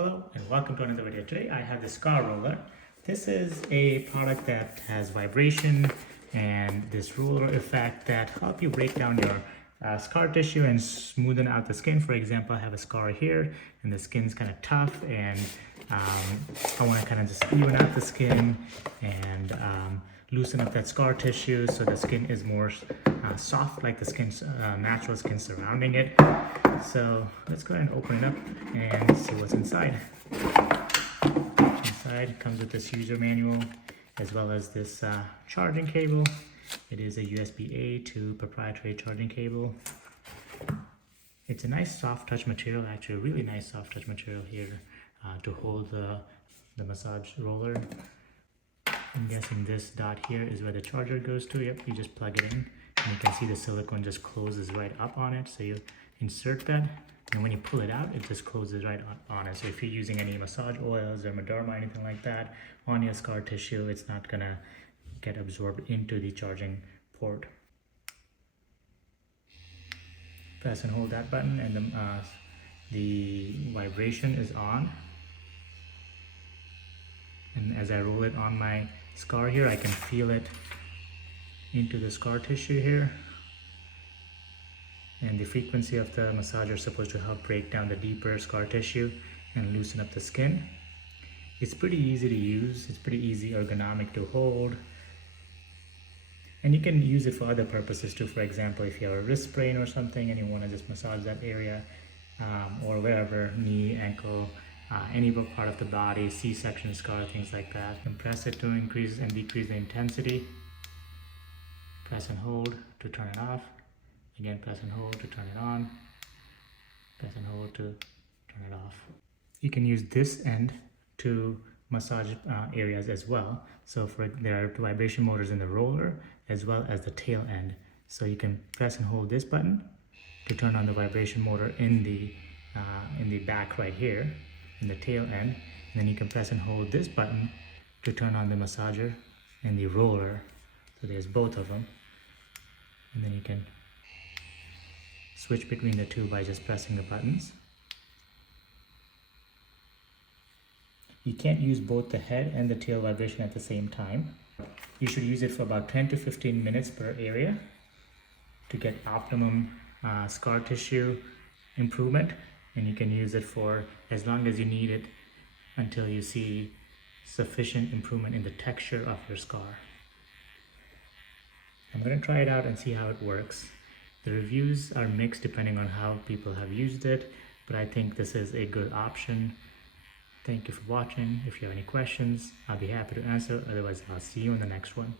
Hello and welcome to another video. Today I have the Scar Roller. This is a product that has vibration and this roller effect that help you break down your scar tissue and smoothen out the skin. For example, I have a scar here and the skin's kind of tough, and I want to kind of just even out the skin and loosen up that scar tissue so the skin is more soft, like the skin's natural skin surrounding it. So let's go ahead and open it up and see what's inside. Inside comes with this user manual as well as this charging cable. It is a USB-A to proprietary charging cable. It's a nice soft touch material, actually a really nice soft touch material here to hold the massage roller. I'm guessing this dot here is where the charger goes to. Yep, you just plug it in and you can see the silicone just closes right up on it. So you insert that, and when you pull it out, it just closes right on it. So if you're using any massage oils or Mederma, anything like that on your scar tissue, it's not gonna get absorbed into the charging port. Press and hold that button and the vibration is on. And as I roll it on my scar here, I can feel it into the scar tissue here. And the frequency of the massage is supposed to help break down the deeper scar tissue and loosen up the skin. It's pretty easy to use. It's pretty easy, ergonomic to hold. And you can use it for other purposes too. For example, if you have a wrist sprain or something and you want to just massage that area or wherever, knee, ankle, any part of the body, C-section scar, things like that. And press it to increase and decrease the intensity. Press and hold to turn it off. Again, press and hold to turn it on. Press and hold to turn it off. You can use this end to massage areas as well. So there are vibration motors in the roller as well as the tail end. So you can press and hold this button to turn on the vibration motor in the back right here, in the tail end. And then you can press and hold this button to turn on the massager in the roller. So there's both of them. And then you can switch between the two by just pressing the buttons. You can't use both the head and the tail vibration at the same time. You should use it for about 10 to 15 minutes per area to get optimum scar tissue improvement. And you can use it for as long as you need it until you see sufficient improvement in the texture of your scar. I'm going to try it out and see how it works. The reviews are mixed depending on how people have used it, but I think this is a good option. Thank you for watching. If you have any questions, I'll be happy to answer. Otherwise, I'll see you in the next one.